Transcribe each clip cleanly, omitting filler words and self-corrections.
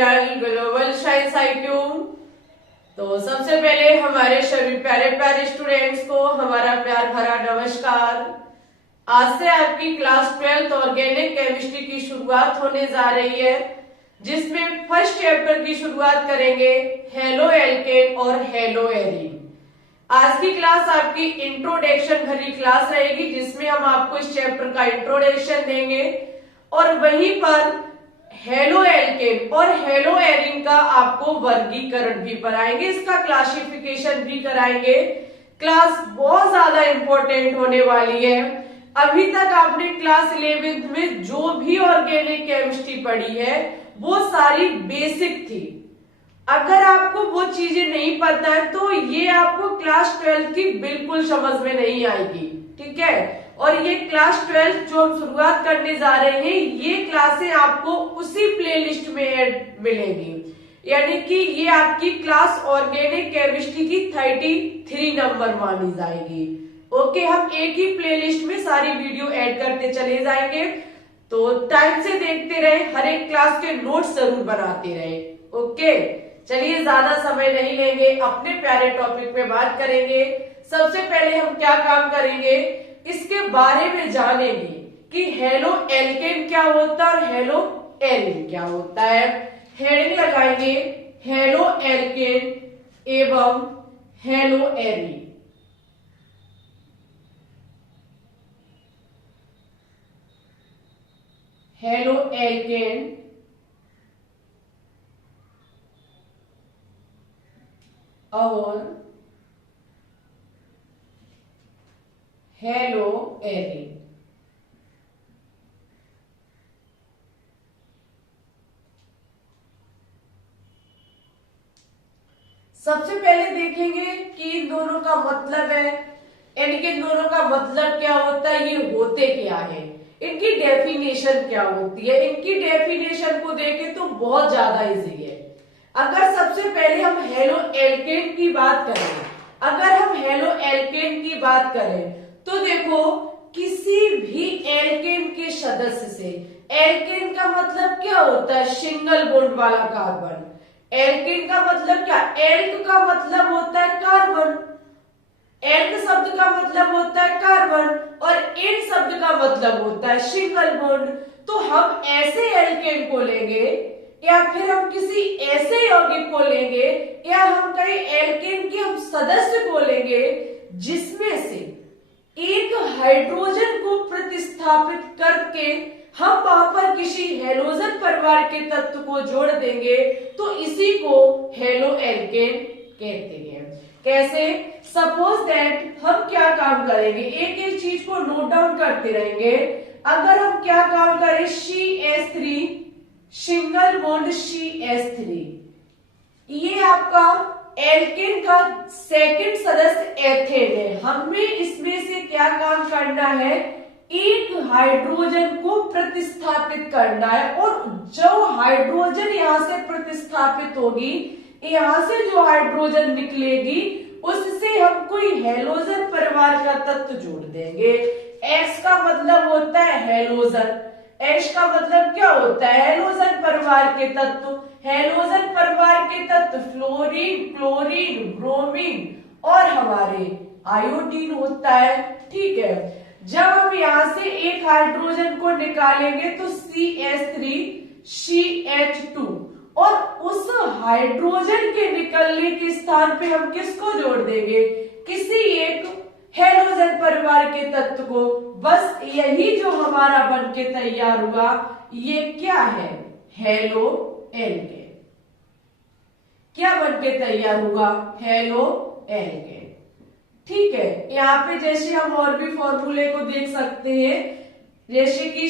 Channel global science IQ। तो सबसे पहले हमारे सभी प्यारे प्यारे स्टूडेंट्स को हमारा प्यार भरा नमस्कार। आज से आपकी क्लास 12th ऑर्गेनिक केमिस्ट्री की शुरुआत होने जा रही है, जिसमें फर्स्ट चैप्टर की शुरुआत करेंगे हेलो एल्केन और हेलो एरीन। आज की क्लास आपकी इंट्रोडक्शन भरी क्लास रहेगी, जिसमें हम आपको इस चैप्टर का इंट्रोडक्शन देंगे और वहीं पर हेलो एल्केन और हेलो एरीन का आपको वर्गीकरण भी कराएंगे, इसका क्लासिफिकेशन भी कराएंगे। क्लास बहुत ज्यादा इंपॉर्टेंट होने वाली है। अभी तक आपने क्लास 11th में जो भी ऑर्गेनिक केमिस्ट्री पढ़ी है वो सारी बेसिक थी। अगर आपको वो चीजें नहीं पता है तो ये आपको क्लास 12th की बिल्कुल समझ में नहीं आएगी, ठीक है। और ये क्लास 12th जो हम शुरुआत करने जा रहे हैं, ये क्लासें आपको उसी प्लेलिस्ट में ऐड मिलेंगी, यानी कि ये आपकी क्लास ऑर्गेनिक केमिस्ट्री की 33 नंबर मानी जाएगी। ओके, हम एक ही प्लेलिस्ट में सारी वीडियो ऐड करते चले जाएंगे, तो टाइम से देखते रहे, हर एक क्लास के नोट्स जरूर बनाते रहे। ओके, चलिए ज्यादा समय नहीं लेंगे, अपने प्यारे टॉपिक पे बात करेंगे। सबसे पहले हम क्या काम करेंगे, इसके बारे में जानेंगे कि हेलो एल्केन क्या होता है और हेलो एरीन क्या होता है। हेडिंग लगाएंगे हेलो एल्केन एवं हेलो एरीन। हेलो एल्केन और हेलो एरीन। सबसे पहले देखेंगे कि इन दोनों का मतलब है, यानी कि इन दोनों का मतलब क्या होता है, ये होते क्या है, इनकी डेफिनेशन क्या होती है। इनकी डेफिनेशन को देखें तो बहुत ज्यादा इजी है। अगर सबसे पहले हम हेलो एल्केन की बात करें, अगर हम हेलो एल्केन की बात करें तो देखो, किसी भी एल्केन के सदस्य से, एल्केन का मतलब क्या होता है, सिंगल बॉन्ड वाला कार्बन। एल्केन का मतलब क्या, एल्क का मतलब होता है कार्बन, एल्क शब्द का मतलब होता है कार्बन और एन शब्द का मतलब होता है सिंगल बॉन्ड। तो हम ऐसे एल्केन को लेंगे या फिर हम किसी ऐसे यौगिक को लेंगे या हम कहीं एल्केन के हम सदस्य को लेंगे जिसमें से एक हाइड्रोजन को प्रतिस्थापित करके हम वहां पर किसी हेलोजन परिवार के तत्व को जोड़ देंगे, तो इसी को हेलो एल्केन कहते हैं। कैसे, सपोज दैट हम क्या काम करेंगे, एक एक चीज को नोट डाउन करते रहेंगे। अगर हम क्या काम करें, CH3 सिंगल बॉन्ड CH3, ये आपका एल्केन का सेकंड सदस्य एथेन है। हमें इसमें से क्या काम करना है, एक हाइड्रोजन को प्रतिस्थापित करना है और जो हाइड्रोजन यहां से प्रतिस्थापित होगी, यहां से जो हाइड्रोजन निकलेगी उससे हम कोई हेलोजन परिवार का तत्व जोड़ देंगे। एक्स का मतलब होता है हेलोजन, एच का मतलब क्या होता है, हेलोजन परिवार के तत्व। हेलोजन परिवार के तत्व फ्लोरीन, क्लोरीन, ब्रोमीन और हमारे आयोडीन होता है, ठीक है। जब हम यहां से एक हाइड्रोजन को निकालेंगे तो CH3 CH2 और उस हाइड्रोजन के निकलने के स्थान पे हम किसको जोड़ देंगे, किसी एक हेलोजन परिवार के तत्व को। बस यही जो हमारा बन के तैयार हुआ, ये क्या है, हेलो एल्केन। क्या बन के तैयार हुआ, हेलो एल्केन, ठीक है। यहाँ पे जैसे हम और भी फॉर्मूले को देख सकते हैं, जैसे कि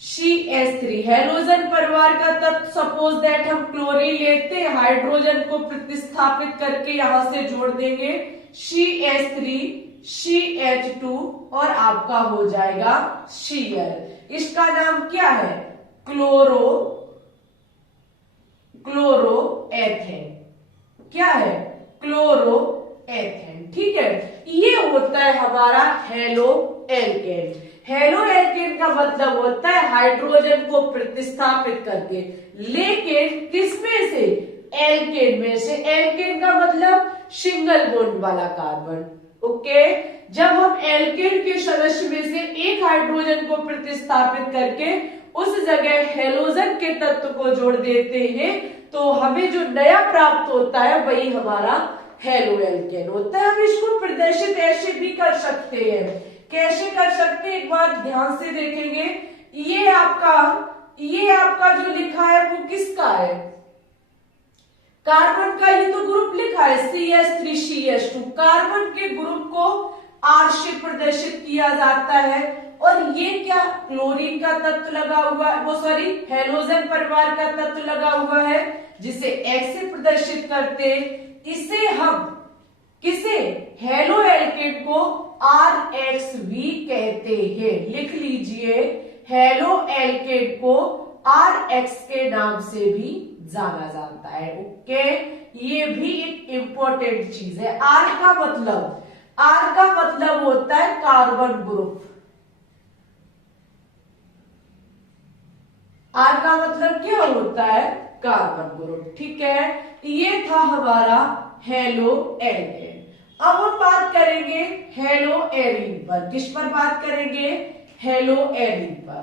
CH3 हेलोजन परिवार का तत्व, सपोज दैट हम क्लोरीन लेते हैं, हाइड्रोजन को प्रतिस्थापित करके यहां से जोड़ देंगे CH3 CH2 और आपका हो जाएगा Cl। इसका नाम क्या है, क्लोरोएथेन। क्या है, क्लोरोएथेन, ठीक है। ये होता है हमारा हेलो एल्केन। हेलो एल्केन का मतलब होता है हाइड्रोजन को प्रतिस्थापित करके, लेकिन किसमें से, एल्केन में से। एल्केन का मतलब सिंगल बॉन्ड वाला कार्बन। ओके, जब हम एल्केन के सदस्य में से एक हाइड्रोजन को प्रतिस्थापित करके उस जगह हेलोजन के तत्व को जोड़ देते हैं तो हमें जो नया प्राप्त होता है वही हमारा हेलो एल्केन होता है। हम इसको प्रदर्शित ऐसे भी कर सकते हैं। कैसे कर सकते हैं, एक बार ध्यान से देखेंगे। ये आपका जो लिखा है वो किसका है, कार्बन का ही तो ग्रुप लिखा है CH3CH2। कार्बन के ग्रुप को R से प्रदर्शित किया जाता है। और ये क्या, क्लोरीन का तत्व लगा हुआ है, वो सॉरी हेलोजन परिवार का तत्व लगा हुआ है जिसे X से प्रदर्शित करते। इसे हम किसे, हेलो एल्केन को RXV कहते हैं। लिख लीजिए, हेलो एल्केन को RX के नाम से भी जाना जाता है। ओके, ये भी एक इंपॉर्टेंट चीज है। R का मतलब होता है कार्बन ग्रुप। R का मतलब क्या होता है, कार्बन ग्रुप। ठीक है, ये था हमारा हेलो एल्केन। अब हम बात करेंगे हेलो एरीन पर। किस पर बात करेंगे, हेलो एरीन पर।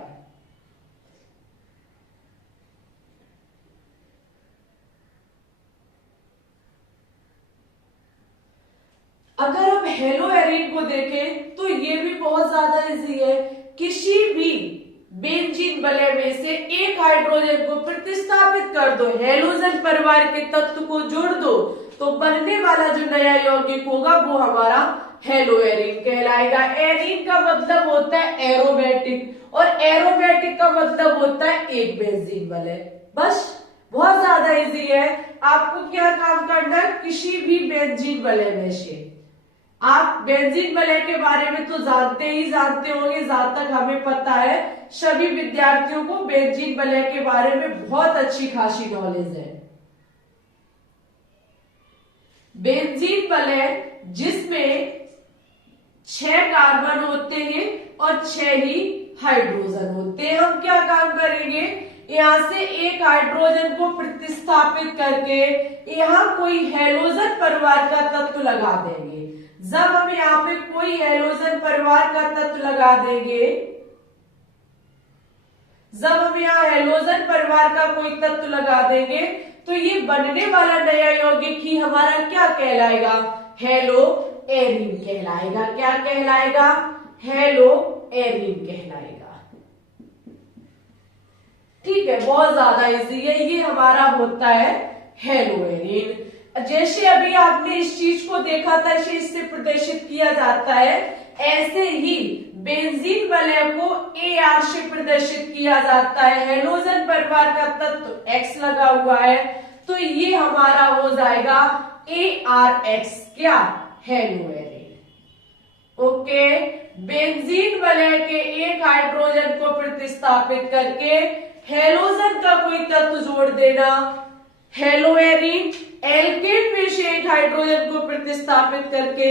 अगर हम हेलो एरीन को देखें तो ये भी बहुत ज्यादा इजी है। किसी भी बेंजीन वलय में से एक हाइड्रोजन को प्रतिस्थापित कर दो, हेलोजन परिवार के तत्व को जोड़ दो, तो बनने वाला जो नया यौगिक होगा वो हमारा हेलो एरीन कहलाएगा। एरीन का मतलब होता है एरोमेटिक, और एरोमेटिक का मतलब होता है एक बेंजीन वलय। बस, बहुत ज्यादा इजी है। आपको क्या काम करना है, किसी भी बेंजीन वलय में से, आप बेंजीन वलय के बारे में तो जानते होंगे, जहां तक हमें पता है सभी विद्यार्थियों को बेंजीन वलय के बारे में बहुत अच्छी खासी नॉलेज है। बेंजीन वलय जिसमें 6 कार्बन होते हैं और 6 ही हाइड्रोजन होते हैं। हम क्या काम करेंगे, यहां से एक हाइड्रोजन को प्रतिस्थापित करके यहां कोई हेलोजन परिवार का तत्व लगा देंगे। जब हम यहाँ पे कोई हेलोजन परिवार का तत्व लगा देंगे, जब हम यहाँ हेलोजन परिवार का कोई तत्व लगा देंगे तो ये बनने वाला नया यौगिक ही हमारा क्या कहलाएगा, हेलो एरीन कहलाएगा। क्या कहलाएगा, हेलो एरीन कहलाएगा। ठीक है, बहुत ज्यादा इजी है। ये हमारा होता है हेलो एरीन। जैसे अभी आपने इस चीज को देखा था, इसे इससे प्रदर्शित किया जाता है, ऐसे ही बेंजीन वलय को AR से प्रदर्शित किया जाता है। हेलोजन परिवार का तत्व X लगा हुआ है तो ये हमारा हो जाएगा ARX, क्या, हेलो एरीन। ओके, बेंजीन वलय के एक हाइड्रोजन को प्रतिस्थापित करके हेलोजन का कोई तत्व जोड़ देना, हेलो एरीन। एल्केन में से एक हाइड्रोजन को प्रतिस्थापित करके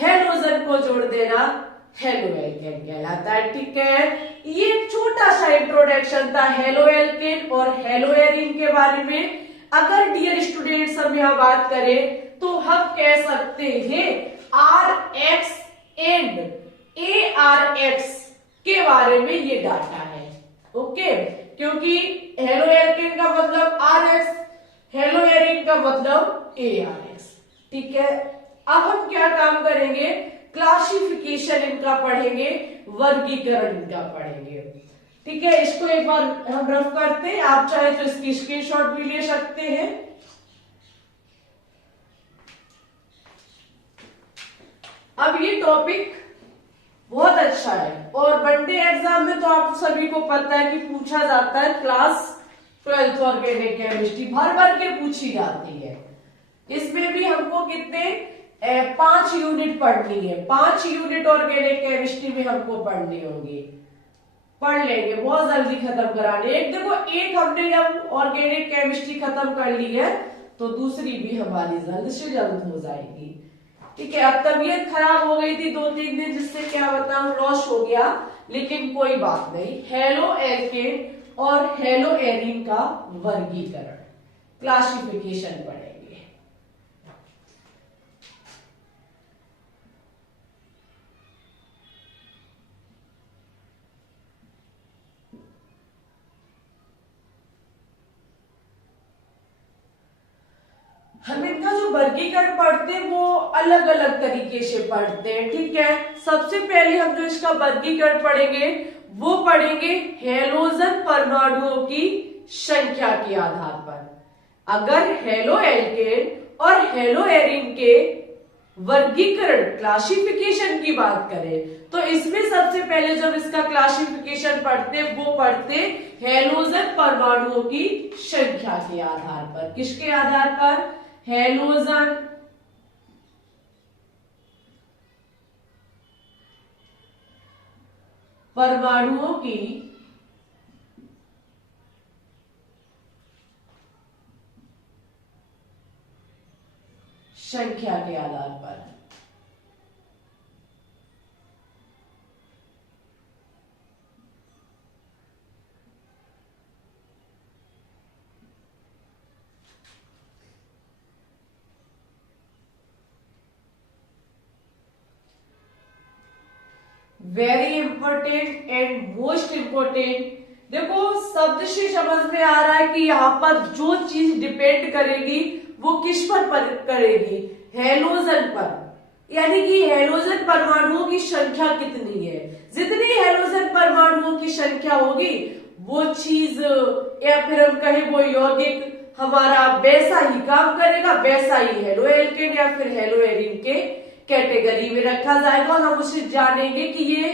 हेलोजन को जोड़ देना, हेलो एल्केन कहलाता है। ठीक है, ये एक छोटा सा इंट्रोडक्शन था हेलो एल्केन और हेलो एरीन के बारे में। अगर डियर स्टूडेंट्स हम यहाँ बात करें तो हम कह सकते हैं RX एंड ARX के बारे में ये डाटा है। ओके, क्योंकि हेलो एल्केन का मतलब RX, हेलो एरीन का मतलब ARX। ठीक है, अब हम क्या काम करेंगे, क्लासिफिकेशन इनका पढ़ेंगे, वर्गीकरण इनका पढ़ेंगे। ठीक है, इसको एक बार हम रफ करते हैं, आप चाहे तो इसकी स्क्रीनशॉट भी ले सकते हैं। अब ये टॉपिक बहुत अच्छा है और वनडे एग्जाम में तो आप सभी को पता है कि पूछा जाता है। क्लास 12th ऑर्गेनिक केमिस्ट्री भर भर के पूछी जाती है। इसमें भी हमको कितने 5 यूनिट पढ़नी है। 5 यूनिट ऑर्गेनिक केमिस्ट्री में हमको पढ़नी होगी, पढ़ लेंगे, बहुत जल्दी खत्म कराने। एक देखो, एक हमने जब ऑर्गेनिक केमिस्ट्री खत्म कर ली है तो दूसरी भी हमारी जल्द से जल्द हो जाएगी। ठीक है, अब तबीयत खराब हो गई थी 2-3 दिन, जिससे क्या बताऊं, लॉस हो गया, लेकिन कोई बात नहीं, हेलो एल्केन और हेलो एरीन का वर्गीकरण, क्लासिफिकेशन पढ़ेंगे। हम इनका जो वर्गीकरण पढ़ते हैं वो अलग अलग तरीके से पढ़ते हैं, ठीक है। सबसे पहले हम जो इसका वर्गीकरण पढ़ेंगे वो पढ़ेंगे हेलोजन परमाणुओं की संख्या के आधार पर। अगर हेलो एल्केन और हेलो एरीन के वर्गीकरण क्लासिफिकेशन की बात करें तो इसमें सबसे पहले जब इसका क्लासिफिकेशन पढ़ते वो पढ़ते हेलोजन परमाणुओं की संख्या के आधार पर। किसके आधार पर? हेलोजन परमाणुओं की संख्या के आधार पर। Very important and most important, देखो शब्द से समझ में आ रहा है कि यहां पर जो चीज डिपेंड करेगी वो किस पर करेगी? हेलोजन पर। यानी कि हेलोजन परमाणुओं की संख्या कितनी है, जितनी हेलोजन परमाणुओं की संख्या होगी वो चीज या फिर हम कहें वो यौगिक हमारा वैसा ही काम करेगा, वैसा ही हेलो एल्केन या फिर हेलो एरीन के कैटेगरी में रखा जाएगा और हम उसे जानेंगे कि ये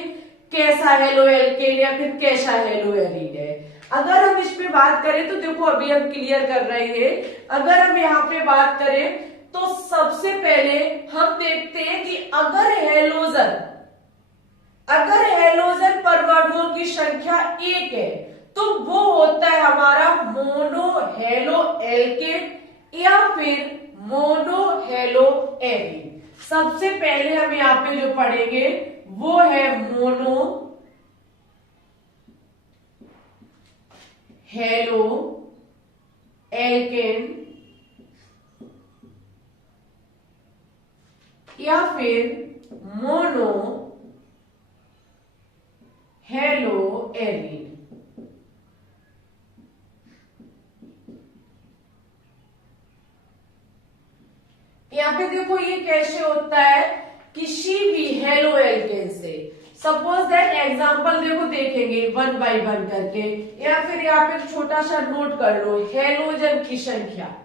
कैसा हेलो एल्केन या फिर कैसा हेलो एरीन है। अगर हम इस पे बात करें तो देखो अभी हम क्लियर कर रहे हैं, अगर हम यहाँ पे बात करें तो सबसे पहले हम देखते हैं कि अगर हेलोजन परमाणुओं की संख्या 1 है तो वो होता है हमारा मोनो हेलो एल्केन या फिर मोनो हेलो एरीन। सबसे पहले हम यहाँ पे जो पढ़ेंगे वो है मोनो हेलो एल्केन या फिर मोनो हेलो एरीन। यहाँ पे देखो ये कैसे होता है, किसी भी हेलो एल्केन से सपोज दैट एग्जांपल देखो देखेंगे 1 बाय 1 करके, या फिर यहाँ पे छोटा सा नोट कर लो हेलोजन की संख्या।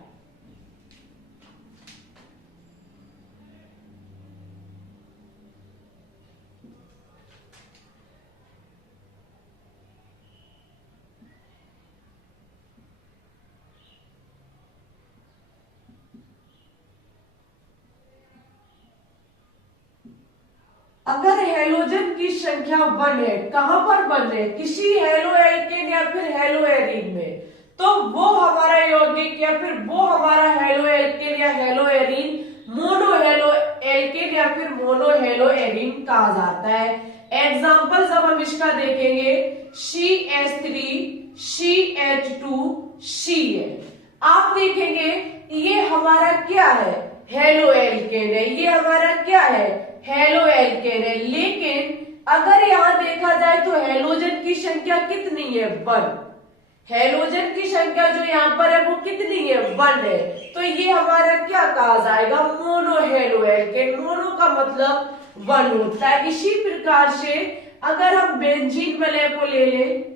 अगर हेलोजन की संख्या 1 है, कहां पर 1 है? किसी हेलो एल्केन या फिर हेलो एरीन में, तो वो हमारा यौगिक या फिर वो हमारा हेलो एल्केन या hello arene mono halo alkane या फिर मोनो हेलो एरीन कहा जाता है। एग्जाम्पल जब हम इसका देखेंगे CH3 CH2 CN, आप देखेंगे ये हमारा क्या है? हेलो एल्केन है। ये हमारा क्या है? हेलो एल्केन है। लेकिन अगर यहां देखा जाए तो हेलोजन की संख्या कितनी है? 1। हेलोजन की संख्या जो यहाँ पर है वो कितनी है? 1 है। तो ये हमारा क्या कहा जाएगा? Mono halo alkane. मोनो का मतलब 1 होता है। इसी प्रकार से अगर हम बेंजीन वलय को ले लें,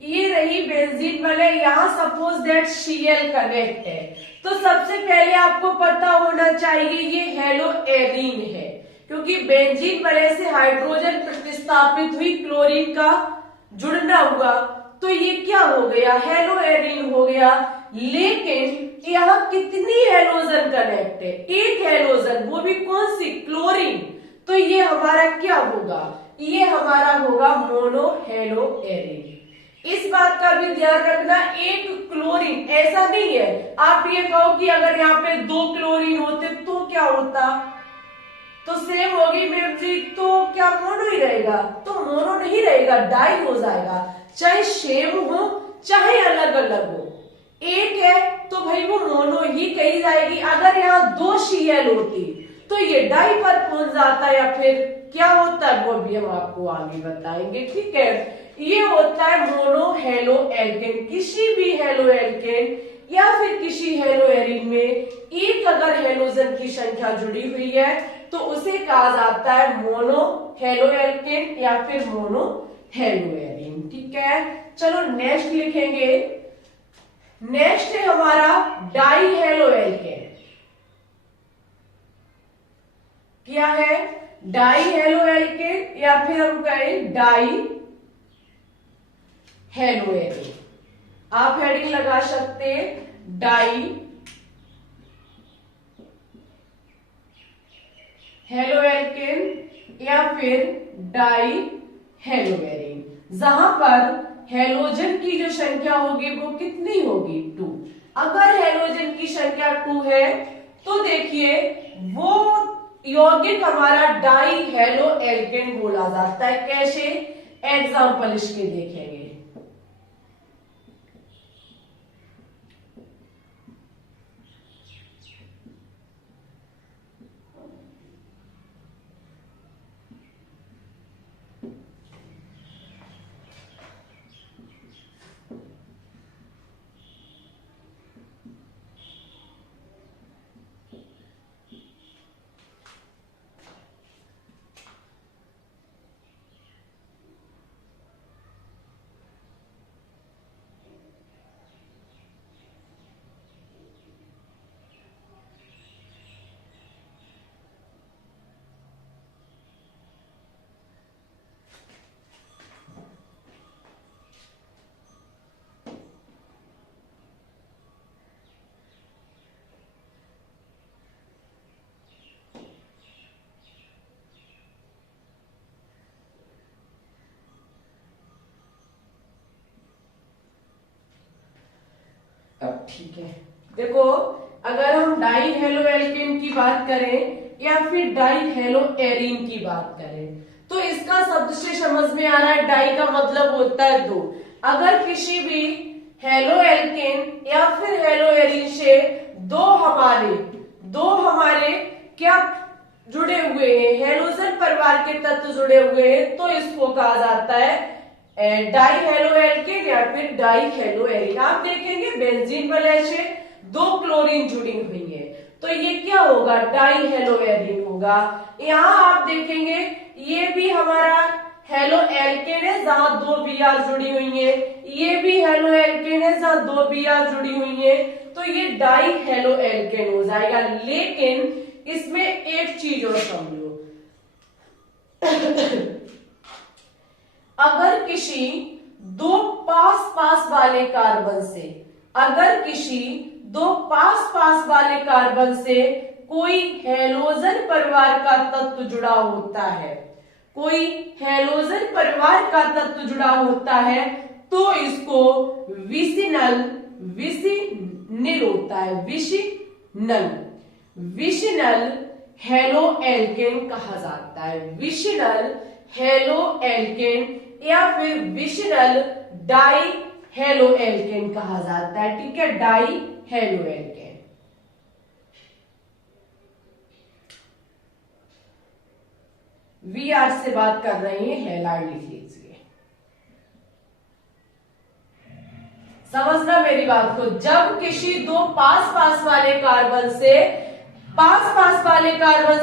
ये रही बेंजीन वलय, यहां सपोज दैट Cl कनेक्ट है, तो सबसे पहले आपको पता होना चाहिए ये हेलो एरीन है, क्योंकि बेंजीन वलय से हाइड्रोजन प्रतिस्थापित हुई, क्लोरीन का जुड़ना हुआ, तो ये क्या हो गया? हेलो एरीन हो गया। लेकिन यहाँ कितनी हेलोजन कनेक्ट है? 1 हेलोजन, वो भी कौन सी? क्लोरीन। तो ये हमारा क्या होगा? ये हमारा होगा मोनो हेलो एरीन। इस बात का भी ध्यान रखना, 1 क्लोरीन ऐसा नहीं है आप ये कहो कि अगर यहाँ पे 2 क्लोरीन होते तो क्या होता, तो सेम होगी मैम जी, तो क्या मोनो ही रहेगा? तो मोनो नहीं रहेगा, डाई हो जाएगा। चाहे सेम हो चाहे अलग अलग हो, एक है तो भाई वो मोनो ही कही जाएगी। अगर यहाँ दो Cl होती तो ये डाई पर पहुंच जाता या फिर क्या होता है वो भी हम आपको आगे बताएंगे, ठीक है। ये होता है मोनो हेलो एल्केन। किसी भी हेलो एल्केन या फिर किसी हेलो एरीन में एक अगर हेलोजन की संख्या जुड़ी हुई है तो उसे कहा जाता है मोनो हेलो एल्केन या फिर मोनो हेलो एरीन, ठीक है। चलो नेक्स्ट लिखेंगे। नेक्स्ट है हमारा डाई हेलो एल्केन। क्या है? डाई हेलो एल्केन या फिर हम कहें डाई हेलो एरीन। आप हेडिंग लगा सकते हैं डाई हेलो एल्केन या फिर डाई हेलो एरीन, जहां पर हेलोजन की जो संख्या होगी वो कितनी होगी? 2। अगर हेलोजन की संख्या 2 है तो देखिए वो यौगिक हमारा डाई हेलो एल्केन बोला जाता है। कैसे? एग्जाम्पल इसके देखेंगे। अब ठीक है, देखो अगर हम डाई हेलो एल्केन की बात करें या फिर डाई हेलो एरीन की बात करें तो इसका शब्द से समझ में आ रहा है डाई का मतलब होता है 2। अगर किसी भी हेलो एल्केन या फिर हेलो एरीन से दो हमारे क्या जुड़े हुए हैं, हेलोजन परिवार के तत्व जुड़े हुए हैं, तो इसको कहा जाता है डाई हेलो एल्केन या फिर डाई हेलो एरीन। आप देखेंगे बेंजीन वलय से 2 क्लोरीन जुड़ी हुई है तो ये क्या होगा? डाई हेलो एरीन होगा। यहाँ आप देखेंगे ये भी हमारा हेलो एल्केन है जहां 2 Br जुड़ी हुई है, ये भी हेलो एल्केन है जहां 2 Br जुड़ी हुई है, तो ये डाई हेलो एल्केन हो जाएगा। लेकिन इसमें एक चीज और समझो, अगर किसी 2 पास वाले कार्बन से कार्बन से कोई हेलोजन परिवार का तत्व जुड़ा होता है, तो इसको विसिनल होता है, विसिनल हेलो एल्केन कहा जाता है। विसिनल हेलो एल्केन या फिर विसिनल डाई हेलो एल्केन कहा जाता है, ठीक है। Die halo alkane. Vr से बात कर रहे हैं, हैलाइड लिख लीजिए। समझना मेरी बात को, जब किसी 2 पास वाले कार्बन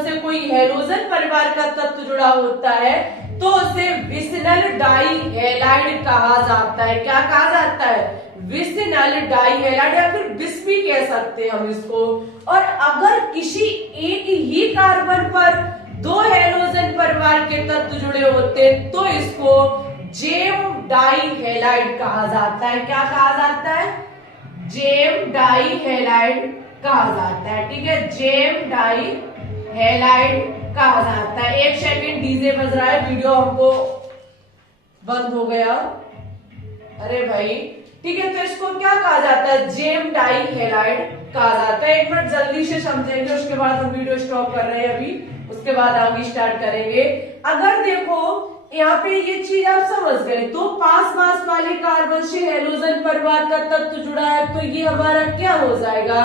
से कोई हेलोजन परिवार का तत्व जुड़ा होता है तो उसे विसिनल डाई हैलाइड कहा जाता है। क्या कहा जाता है? विसिनल डाई हैलाइड या फिर विस भी कह सकते हैं हम इसको। और अगर किसी एक ही कार्बन पर 2 हेलोजन परिवार के तत्व जुड़े होते तो इसको जेम डाई हैलाइड कहा जाता है। क्या कहा जाता है? जेम डाई हैलाइड कहा जाता है, ठीक है। जेम डाई हैलाइड कहा जाता है। 1 सेकंड डीजे बज रहा है, वीडियो हमको बंद हो गया। अरे भाई, ठीक है, तो इसको क्या कहा जाता है? जेम डाई हैलाइड कहा जाता है। 1 मिनट जल्दी से समझेंगे, उसके बाद हम वीडियो स्टॉप कर रहे हैं अभी। उसके बाद आगे स्टार्ट करेंगे। अगर देखो यहाँ पे ये चीज आप समझ गए, तो पास पास वाले कार्बन से हैलोजन परिवार का तत्व जुड़ा है, तो ये हमारा क्या हो जाएगा,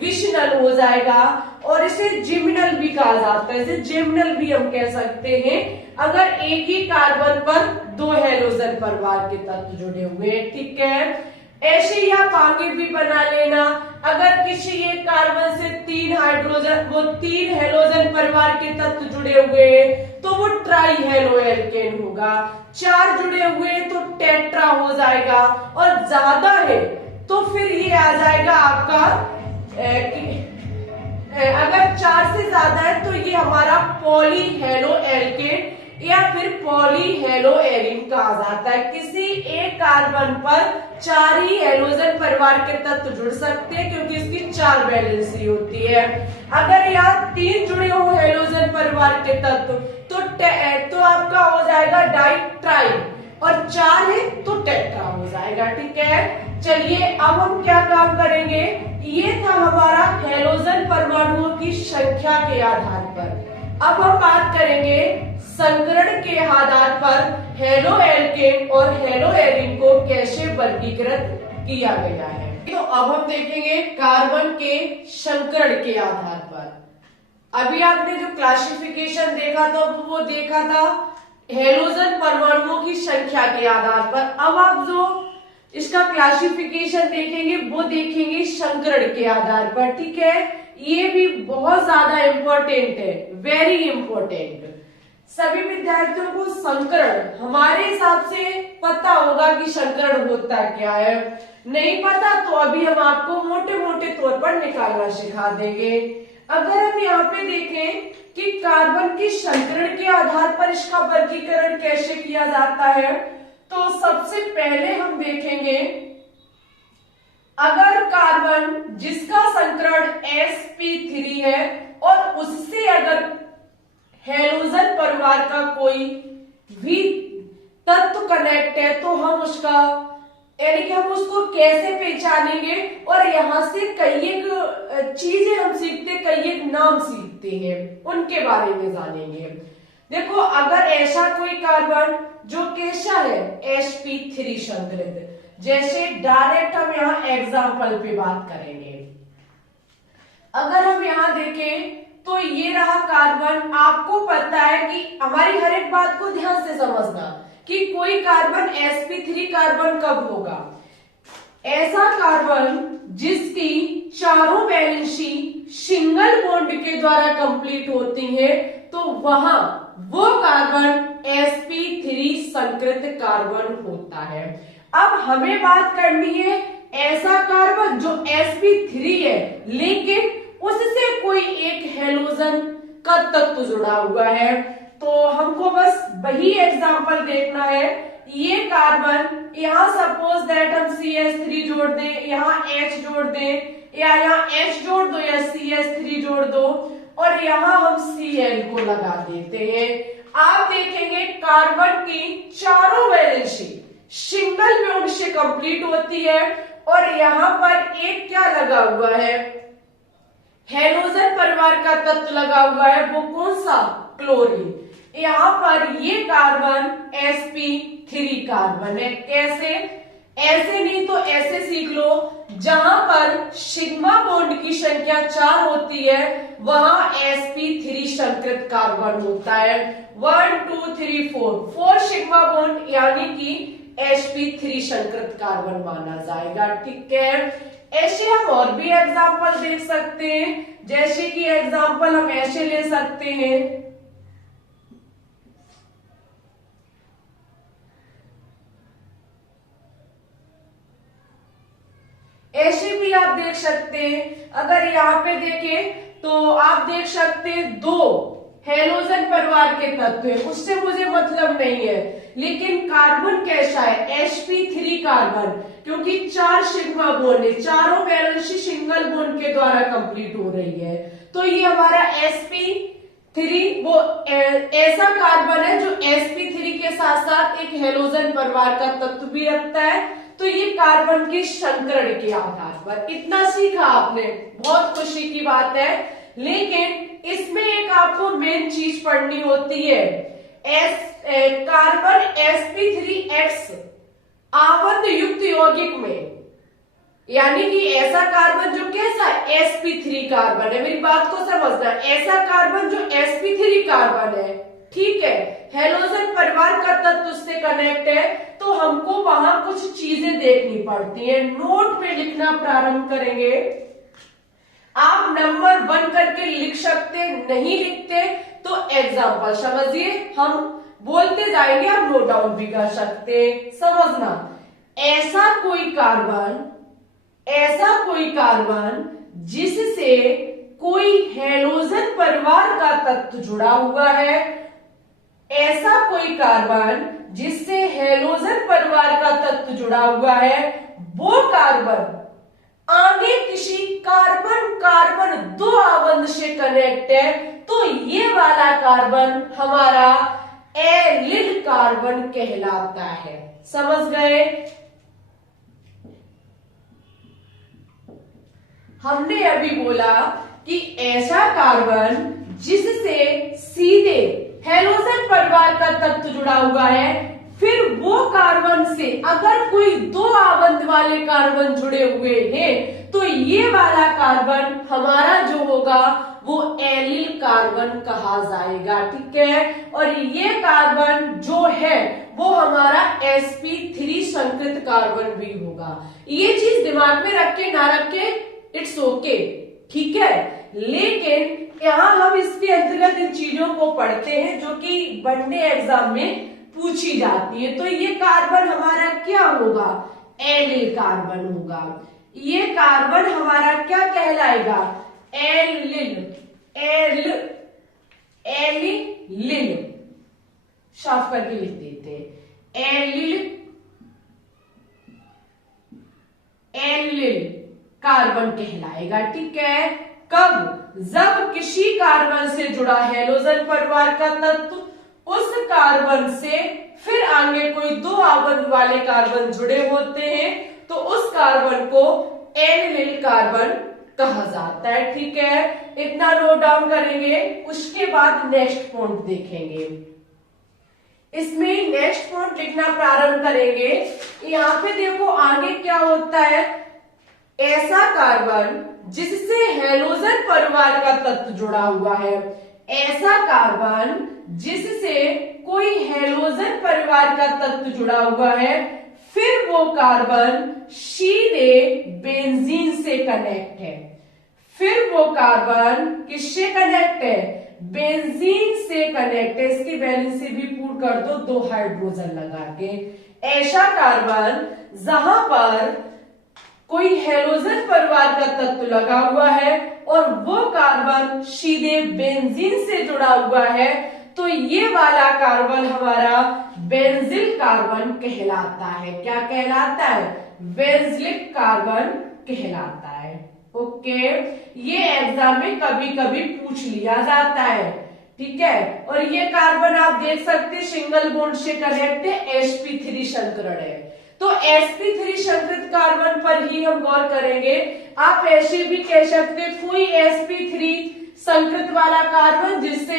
विशनल हो जाएगा। और इसे जिमिनल भी कहा जाता है, इसे जिमिनल भी हम कह सकते हैं अगर एक ही कार्बन पर दो हैलोजन परिवार के तत्व जुड़े हुए हैं। ठीक है, ऐसे ही आप आगे भी बना लेना। अगर किसी एक कार्बन से तीन हैलोजन परिवार के तत्व जुड़े हुए हैं तो वो ट्राई हेलो एल्केन होगा। चार जुड़े हुए हैं तो टेट्रा हो जाएगा, और ज्यादा है तो फिर ये आ जाएगा आपका अगर चार से ज्यादा है तो ये हमारा पॉली हेलो एल्केन या फिर पॉली हेलो एरिन कहा जाता है। किसी एक कार्बन पर चार ही हैलोजन परिवार के तत्व जुड़ सकते हैं क्योंकि इसकी चार वैलेंसी होती है। अगर यहाँ तीन जुड़े हो हैलोजन परिवार के तत्व तो आपका हो जाएगा डाई ट्राई, और चार है तो टेट्रा हो जाएगा। ठीक है, चलिए अब हम क्या काम करेंगे, ये था हमारा हैलोजन परमाणुओं की संख्या के आधार पर। अब हम बात करेंगे संकरण के आधार पर हेलो एल्केन और हेलो एरिन को कैसे वर्गीकृत किया गया है। तो अब हम देखेंगे कार्बन के संकरण के आधार पर। अभी आपने जो क्लासिफिकेशन देखा था वो देखा था हैलोजन परमाणुओं की संख्या के आधार पर। अब आप जो इसका क्लासिफिकेशन देखेंगे वो देखेंगे संकरण के आधार पर। ठीक है, ये भी बहुत ज्यादा इंपॉर्टेंट है, वेरी इंपॉर्टेंट। सभी विद्यार्थियों को संकरण हमारे हिसाब से पता होगा कि संकरण होता क्या है, नहीं पता तो अभी हम आपको मोटे मोटे तौर पर निकालना सिखा देंगे। अगर हम यहाँ पे देखें कि कार्बन के संकरण के आधार पर इसका वर्गीकरण कैसे किया जाता है, तो सबसे पहले हम देखेंगे अगर कार्बन जिसका संकरण sp3 है और उससे अगर हैलोजन परिवार का कोई भी तत्व कनेक्ट है तो हम उसका यानी कि हम उसको कैसे पहचानेंगे, और यहाँ से कई एक चीजें हम सीखते, कई एक नाम सीखते हैं, उनके बारे में जानेंगे। देखो अगर ऐसा कोई कार्बन जो कैसा है sp3 संकरित, जैसे डायरेक्ट हम यहाँ एग्जाम्पल पे बात करेंगे। अगर हम यहाँ देखें तो ये रहा कार्बन। आपको पता है कि हमारी हर एक बात को ध्यान से समझना कि कोई कार्बन sp3 कार्बन कब होगा, ऐसा कार्बन जिसकी चारों वैलेंसी सिंगल बॉन्ड के द्वारा कंप्लीट होती है तो वहां वो कार्बन sp3 संकृत कार्बन होता है। अब हमें बात करनी है ऐसा कार्बन जो sp3 है लेकिन उससे कोई एक हैलोजन का तत्व जुड़ा हुआ है, तो हमको बस वही एग्जांपल देखना है। ये कार्बन यहाँ सपोज दैट हम CH3 जोड़ दें, यहाँ H जोड़ दें, या यहाँ H जोड़ दो या CH3 जोड़ दो, और यहाँ हम Cl को लगा देते हैं। आप देखेंगे कार्बन की चारों वैलेंसी सिंगल बॉन्ड से कंप्लीट होती है, और यहाँ पर एक क्या लगा हुआ है, हैलोजन परिवार का तत्व लगा हुआ है, वो कौन सा, क्लोरीन। यहाँ पर ये कार्बन sp3 कार्बन है। कैसे, ऐसे नहीं तो ऐसे सीख लो, जहां पर सिग्मा बॉन्ड की संख्या 4 होती है वहां sp3 संकृत कार्बन होता है। 1 2 3 4 सिग्मा बॉन्ड यानी कि sp3 संकृत कार्बन माना जाएगा। ठीक है, ऐसे हम और भी एग्जाम्पल देख सकते हैं, जैसे कि एग्जाम्पल हम ऐसे ले सकते हैं, ऐसे भी आप देख सकते हैं। अगर यहाँ पे देखें तो आप देख सकते हैं दो हैलोजन परिवार के तत्व है, उससे मुझे मतलब नहीं है, लेकिन कार्बन कैसा है, sp3 कार्बन, क्योंकि 4 सिग्मा बॉन्ड है, चारों वैलेंसी सिंगल बॉन्ड के द्वारा कंप्लीट हो रही है, तो ये हमारा sp3 वो ऐसा कार्बन है जो sp3 के साथ साथ एक हैलोजन परिवार का तत्व भी रखता है। तो ये कार्बन के संकरण के आधार पर, इतना सीखा आपने, बहुत खुशी की बात है लेकिन इसमें एक आपको मेन चीज पढ़नी होती है, कार्बन sp3x आबंध युक्त यौगिक में, यानी कि ऐसा कार्बन जो कैसा sp3 कार्बन है, मेरी बात को समझना, ऐसा कार्बन जो sp3 कार्बन है, ठीक है, हेलोजन परिवार का तत्व उससे कनेक्ट है, तो हमको वहां कुछ चीजें देखनी पड़ती हैं। नोट में लिखना प्रारंभ करेंगे। आप नंबर 1 करके लिख सकते, नहीं लिखते तो एग्जाम्पल समझिए, हम बोलते जाएंगे, आप नोट डाउन भी कर सकते। समझना, ऐसा कोई कार्बन जिससे कोई हेलोजन परिवार का तत्व जुड़ा हुआ है, ऐसा कोई कार्बन जिससे हेलोजन परिवार का तत्व जुड़ा हुआ है, वो कार्बन आगे किसी कार्बन दो आबंध से कनेक्ट है, तो ये वाला कार्बन हमारा एलिल कार्बन कहलाता है। समझ गए? हमने अभी बोला कि ऐसा कार्बन जिससे सीधे हेलोजन परिवार का तत्व जुड़ा हुआ है, फिर वो कार्बन से अगर कोई दो आबंध वाले कार्बन जुड़े हुए हैं, तो ये वाला कार्बन हमारा जो होगा वो एलिल कार्बन कहा जाएगा। ठीक है, और ये कार्बन जो है वो हमारा sp3 संकृत कार्बन भी होगा। ये चीज दिमाग में रखे ना रखे, इट्स ओके, ठीक है, लेकिन यहाँ हम इसके अंतर्गत इन चीजों को पढ़ते हैं जो कि वनडे एग्जाम में पूछी जाती है। तो ये कार्बन हमारा क्या होगा? एलिल कार्बन होगा। ये कार्बन हमारा क्या कहलाएगा? एलिल। साफ करके लिख देते हैं, एलिल कार्बन कहलाएगा। ठीक है, कब? जब किसी कार्बन से जुड़ा हेलोजन परिवार का तत्व उस कार्बन से फिर आगे कोई दो आबंध वाले कार्बन जुड़े होते हैं, तो उस कार्बन को एलिल कार्बन कहा जाता है। ठीक है, इतना नोट डाउन करेंगे। उसके बाद नेक्स्ट पॉइंट देखेंगे। इसमें नेक्स्ट पॉइंट लिखना प्रारंभ करेंगे। यहाँ पे देखो आगे क्या होता है, ऐसा कार्बन जिससे हेलोजन परिवार का तत्व जुड़ा हुआ है, ऐसा कार्बन जिससे कोई हेलोजन परिवार का तत्व जुड़ा हुआ है, फिर वो कार्बन सीधे बेंजीन से कनेक्ट है। फिर वो कार्बन किससे कनेक्ट है? बेंजीन से कनेक्ट है। इसकी वैलेंसी भी पूर्ण कर दो, 2 हाइड्रोजन लगा के। ऐसा कार्बन जहां पर कोई हेलोजन परिवार का तत्व लगा हुआ है और वो कार्बन सीधे बेंजीन से जुड़ा हुआ है, तो ये वाला कार्बन हमारा बेंजिल कार्बन कहलाता है। क्या कहलाता है? बेंजिलिक कार्बन कहलाता है। ओके, ये एग्जाम में कभी कभी पूछ लिया जाता है। ठीक है, और ये कार्बन आप देख सकते सिंगल बॉन्ड से कनेक्ट है, sp3 संकरण है। तो sp3 संकृत कार्बन पर ही हम गौर करेंगे। आप ऐसे भी कह सकते कोई sp3 संकृत वाला कार्बन जिससे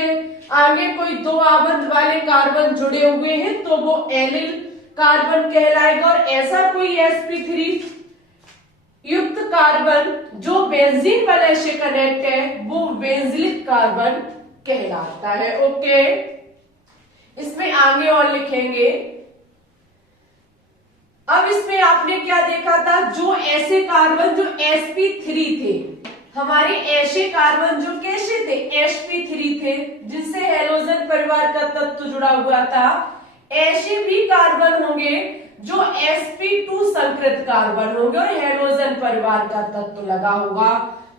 आगे कोई दो आबंध वाले कार्बन जुड़े हुए हैं, तो वो एलिल कार्बन कहलाएगा। और ऐसा कोई sp3 युक्त कार्बन जो बेंजीन वाले से कनेक्ट है, वो बेंजिलिक कार्बन कहलाता है। ओके, इसमें आगे और लिखेंगे। अब इसमें आपने क्या देखा था, जो ऐसे कार्बन जो sp3 थे, हमारे ऐसे कार्बन जो कैसे थे? sp3 थे, जिनसे हेलोजन परिवार का तत्व जुड़ा हुआ था। ऐसे भी कार्बन होंगे जो sp2 संकृत कार्बन होंगे और हेलोजन परिवार का तत्व लगा होगा।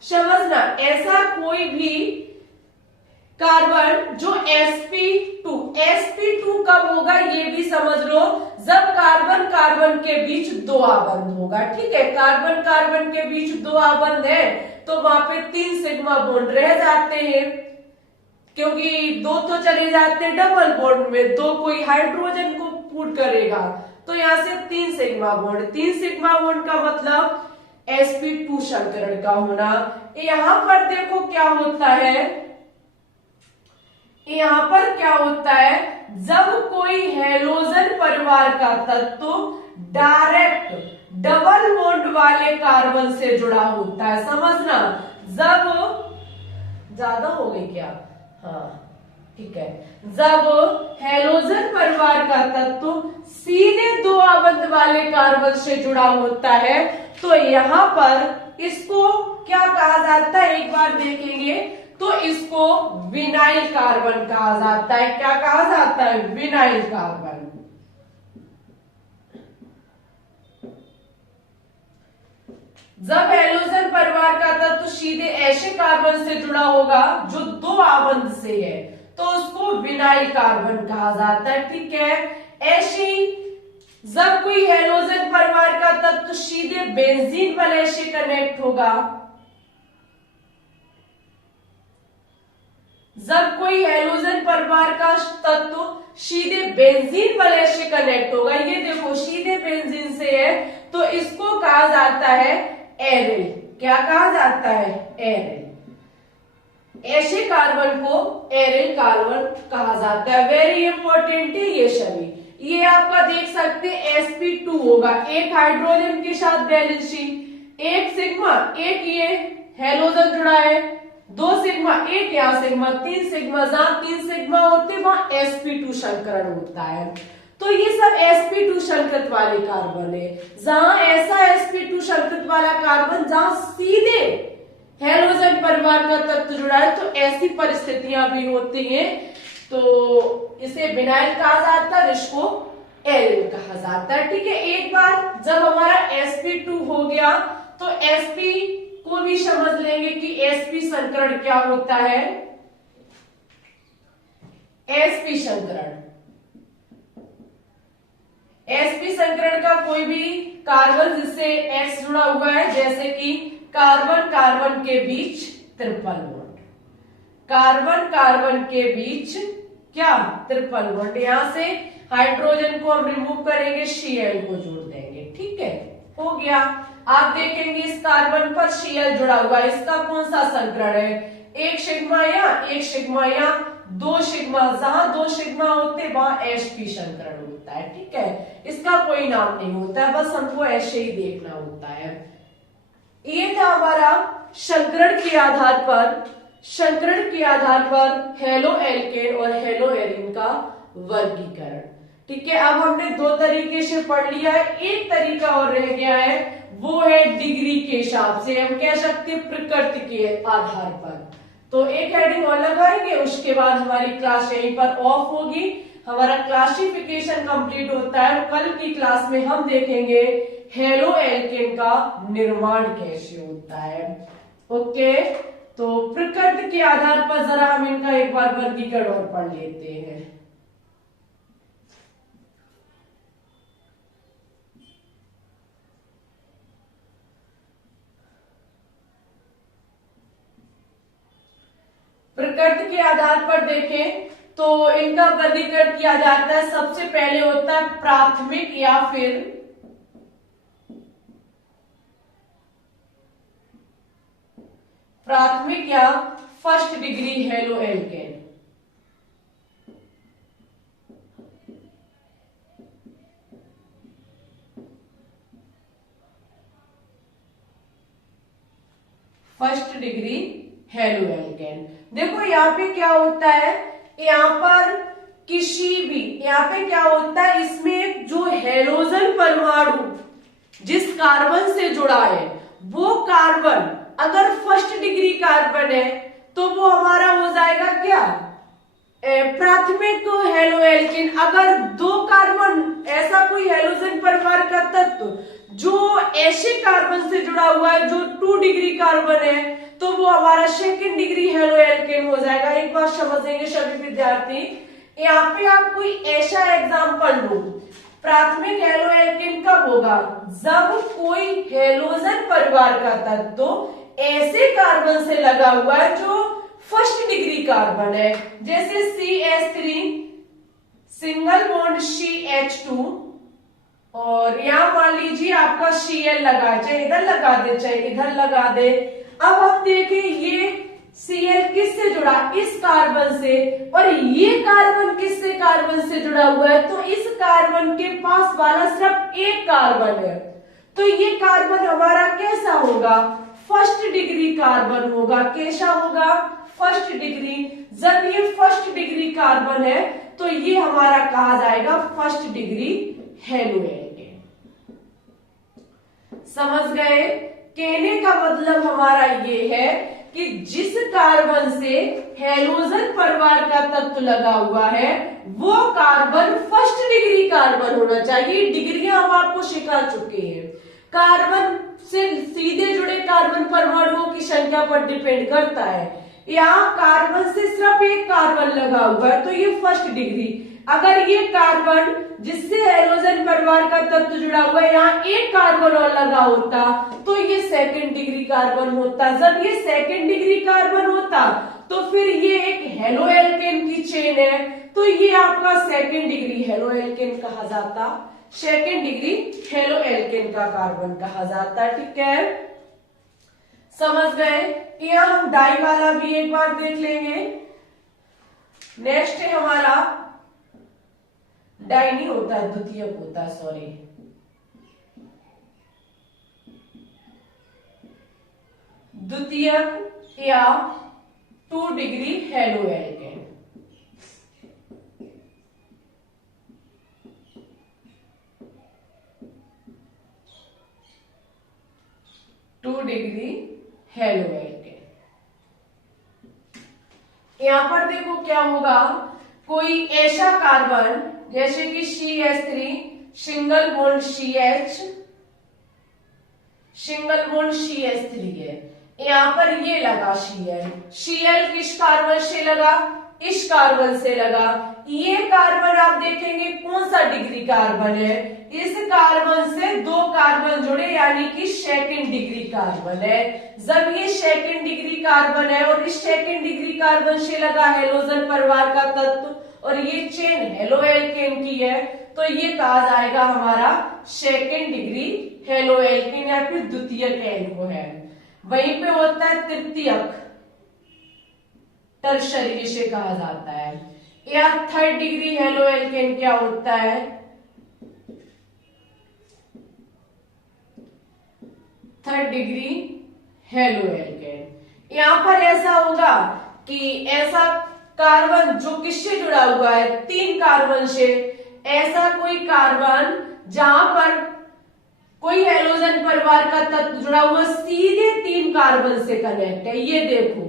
समझना, ऐसा कोई भी कार्बन जो sp2 कब होगा ये भी समझ लो, जब कार्बन कार्बन के बीच दो आबंध होगा। ठीक है, कार्बन कार्बन के बीच दो आबंध है तो वहां पे 3 सिग्मा बॉन्ड रह जाते हैं, क्योंकि 2 तो चले जाते हैं डबल बॉन्ड में, 2 कोई हाइड्रोजन को पुट करेगा, तो यहां से 3 सिग्मा बॉन्ड। 3 सिग्मा बॉन्ड का मतलब sp2 संकरण का होना। यहां पर देखो क्या होता है, यहां पर क्या होता है, जब कोई हैलोजन परिवार का तत्व डायरेक्ट डबल बॉन्ड वाले कार्बन से जुड़ा होता है, समझना, जब ज्यादा हो गई क्या, हाँ ठीक है, जब हैलोजन परिवार का तत्व सीधे दो आबंध वाले कार्बन से जुड़ा होता है तो यहां पर इसको क्या कहा जाता है, एक बार देखेंगे तो इसको विनाइल कार्बन कहा जाता है। क्या कहा जाता है, विनाइल कार्बन। जब हैलोजन परिवार का तत्व सीधे ऐसे कार्बन से जुड़ा होगा जो दो आबंध से है तो उसको विनाइल कार्बन कहा जाता है, ठीक है। ऐसी जब कोई हैलोजन परिवार का तत्व सीधे बेंजीन वाले से कनेक्ट होगा, जब कोई हैलोजन परिवार का तत्व सीधे बेंजीन वाले से कनेक्ट होगा, ये देखो सीधे बेंजीन से है तो इसको कहा जाता है एरिल। क्या कहा जाता है, एरिल। ऐसे कार्बन को एरिल कार्बन कहा जाता है। वेरी इंपॉर्टेंट है ये सभी। ये आपका देख सकते हैं sp2 होगा, एक हाइड्रोजन के साथ बैलेंसिंग, एक सिग्मा, एक ये हैलोजन जुड़ा है, दो सिग्मा, एक यहाँ सिग्मा, तीन सिग्मा, जहां तीन सिग्मा होते वहां sp2 संकरण होता है। तो ये सब sp2 संकृत वाले कार्बन है। जहां ऐसा sp2 संकृत वाला कार्बन जहां सीधे हैलोजन परिवार का तत्व जुड़ा है तो ऐसी परिस्थितियां भी होती हैं, तो इसे विनाइल कहा जाता है, इसको एरिल कहा जाता है, ठीक है। एक बार जब हमारा sp2 हो गया तो sp को भी समझ लेंगे कि sp संकरण क्या होता है। sp संकरण, sp संकरण का कोई भी कार्बन जिससे X जुड़ा हुआ है, जैसे कि कार्बन कार्बन के बीच ट्रिपल बॉन्ड, कार्बन कार्बन के बीच क्या, ट्रिपल बॉन्ड, यहां से हाइड्रोजन को हम रिमूव करेंगे, Cl को जोड़ देंगे, ठीक है, हो गया। आप देखेंगे इस कार्बन पर Cl जुड़ा हुआ है, इसका कौन सा संकरण है, एक सिग्मा या एक सिग्मा या दो सिग्मा, जहां दो सिग्मा होते वहां sp संकरण होता है, ठीक है। इसका कोई नाम नहीं होता है, बस हमको ऐसे ही देखना होता है। ये था हमारा संकरण के आधार पर, संकरण के आधार पर हेलो एल्केन और हेलो एरीन का वर्गीकरण, ठीक है। अब हमने दो तरीके से पढ़ लिया है, एक तरीका और रह गया है, वो है डिग्री के हिसाब से, हम कह सकते हैं प्रकृति के आधार पर। तो एक हेडिंग और लगाएंगे, उसके बाद हमारी क्लास यहीं पर ऑफ होगी, हमारा क्लासिफिकेशन कंप्लीट होता है। कल की क्लास में हम देखेंगे हेलो एल्केन का निर्माण कैसे होता है, ओके। तो प्रकृति के आधार पर जरा हम इनका एक बार वर्गीकरण और पढ़ लेते हैं। प्रकृति के आधार पर देखें तो इनका वर्गीकरण किया जाता है। सबसे पहले होता है प्राथमिक या फिर प्राथमिक या first degree halo alkane, first degree halo alkane. देखो यहाँ पे क्या होता है, यहाँ पर किसी भी, यहाँ पे क्या होता है, इसमें जो हैलोजन परमाणु जिस कार्बन से जुड़ा है वो कार्बन अगर फर्स्ट डिग्री कार्बन है तो वो हमारा हो जाएगा क्या, प्राथमिक हेलो एल्केन। अगर दो कार्बन, ऐसा कोई हैलोजन परिवार का तत्व जो ऐसे कार्बन से जुड़ा हुआ है जो 2 डिग्री कार्बन है तो वो हमारा सेकंड डिग्री हेलो एल्केन हो जाएगा। एक बात समझेंगे सभी विद्यार्थी, यहाँ पे आप कोई ऐसा एग्जाम्पल लो, प्राथमिक हेलो एल्केन कब होगा, जब कोई हैलोजन परिवार का तत्व ऐसे कार्बन से लगा हुआ है जो फर्स्ट डिग्री कार्बन है, जैसे CH3 सिंगल बॉन्ड CH2 और यहाँ मान लीजिए आपका Cl लगा है, चाहे इधर लगा दे चाहे इधर लगा दे। अब हम देखें ये Cl किससे जुड़ा, इस कार्बन से, और ये कार्बन किससे, कार्बन से जुड़ा हुआ है। तो इस कार्बन के पास वाला सिर्फ एक कार्बन है, तो ये कार्बन हमारा कैसा होगा, फर्स्ट डिग्री कार्बन होगा। कैसा होगा, फर्स्ट डिग्री। जब ये फर्स्ट डिग्री कार्बन है तो ये हमारा कहा जाएगा फर्स्ट डिग्री हेलोएल्केन। समझ गए। कहने का मतलब हमारा ये है कि जिस कार्बन से हेलोजन परिवार का तत्व लगा हुआ है वो कार्बन फर्स्ट डिग्री कार्बन होना चाहिए। डिग्रियां हम आपको सिखा चुके हैं। कार्बन से सीधे जुड़े कार्बन परमाणुओं की संख्या पर डिपेंड करता है। यहाँ कार्बन से सिर्फ एक कार्बन लगा हुआ है तो ये फर्स्ट डिग्री। अगर ये कार्बन जिससे हेलोजन परिवार का तत्व जुड़ा हुआ है यहाँ एक कार्बन और लगा होता तो ये सेकंड डिग्री कार्बन होता। जब ये सेकंड डिग्री कार्बन होता तो फिर ये एक हेलोएल्केन की चेन है, तो ये आपका सेकंड डिग्री हेलोएल्केन कहा जाता, सेकंड डिग्री हेलोएल्केन का कार्बन कहा जाता। ठीक है, समझ गए। यहाँ हम डाई वाला भी एक बार देख लेंगे। नेक्स्ट है हमारा, डाई नहीं होता है, द्वितीयक होता है, सॉरी। द्वितीयक या 2 डिग्री हेलोएल्केन। Degree haloalkane. यहां पर देखो क्या होगा, कोई ऐसा कार्बन जैसे कि CH3 single bond CH, single bond CH3 है, यहां पर ये लगा Cl किस कार्बन से लगा, इस कार्बन से लगा। ये कार्बन आप देखेंगे कौन सा डिग्री कार्बन है, इस कार्बन से 2 कार्बन जुड़े यानी कि सेकंड डिग्री कार्बन है। जब ये सेकंड डिग्री कार्बन है और इस सेकंड डिग्री कार्बन से लगा हेलोजन परिवार का तत्व और ये चेन हेलोएल्केन की है तो ये कहा जाएगा हमारा सेकंड डिग्री हेलोएल्केन या फिर द्वितीयक एल्कोहल। वहीं पे होता है तृतीयक, टर्शरी जिसे कहा जाता है, या थर्ड डिग्री हेलोएल्केन क्या होता है, थर्ड डिग्री हेलोएल्केन। यहां पर ऐसा होगा कि ऐसा कार्बन जो किससे जुड़ा हुआ है, 3 कार्बन से, ऐसा कोई कार्बन जहां पर कोई हेलोजन परिवार का तत्व जुड़ा हुआ सीधे 3 कार्बन से कनेक्ट है। ये देखो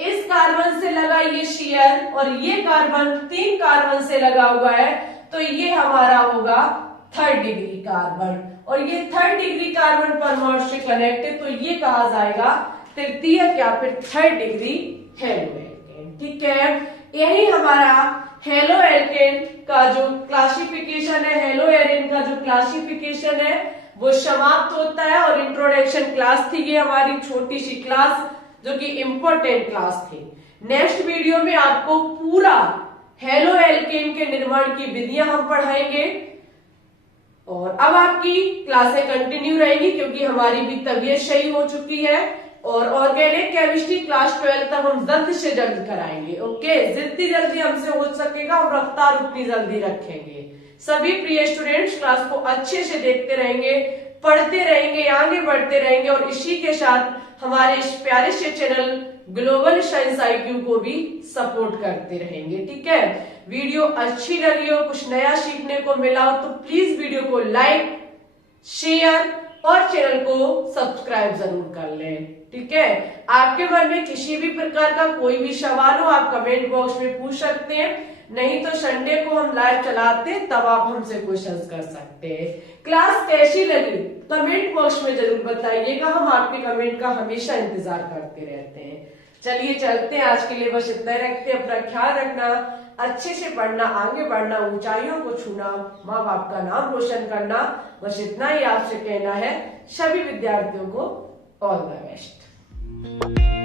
इस कार्बन से लगा ये Cl और ये कार्बन 3 कार्बन से लगा हुआ है तो ये हमारा होगा थर्ड डिग्री कार्बन, और ये थर्ड डिग्री कार्बन परमाणु से कनेक्ट है तो ये कहा जाएगा तृतीयक या फिर थर्ड डिग्री हेलोएल्केन। ठीक है, यही हमारा हेलोएल्केन का जो क्लासिफिकेशन है, हेलोएरिन का जो क्लासिफिकेशन है वो समाप्त होता है। और इंट्रोडक्शन क्लास थी ये हमारी छोटी सी क्लास जो कि इम्पोर्टेंट क्लास थी। नेक्स्ट वीडियो में आपको पूरा हेलोएल्केन के निर्माण की विधियां हम पढ़ाएंगे और अब आपकी क्लासें कंटिन्यू रहेगी क्योंकि हमारी भी तबीयत सही हो चुकी है और ऑर्गेनिक केमिस्ट्री क्लास 12 तक हम जल्द से जल्द कराएंगे। ओके, जितनी जल्दी हमसे हो सकेगा हम रफ्तार उतनी जल्दी रखेंगे। सभी प्रिय स्टूडेंट्स क्लास को अच्छे से देखते रहेंगे, पढ़ते रहेंगे, आगे बढ़ते रहेंगे और इसी के साथ हमारे इस प्यारे से चैनल ग्लोबल साइंस IQ को भी सपोर्ट करते रहेंगे। ठीक है, वीडियो अच्छी लगी हो, कुछ नया सीखने को मिला हो तो प्लीज वीडियो को लाइक, शेयर और चैनल को सब्सक्राइब जरूर कर लें। ठीक है, आपके मन में किसी भी प्रकार का कोई भी सवाल हो आप कमेंट बॉक्स में पूछ सकते हैं, नहीं तो संडे को हम लाइव चलाते हैं तब आप हमसे क्वेश्चंस कर सकते हैं। क्लास कैसी लगी कमेंट बॉक्स में जरूर बताइएगा, हम आपके कमेंट का हमेशा इंतजार करते रहते हैं। चलिए चलते हैं, आज के लिए बस इतना ही रखते हैं। अपना ख्याल रखना, अच्छे से पढ़ना, आगे बढ़ना, ऊंचाइयों को छूना, माँ बाप का नाम रोशन करना, बस इतना ही आपसे कहना है। सभी विद्यार्थियों को ऑल द बेस्ट।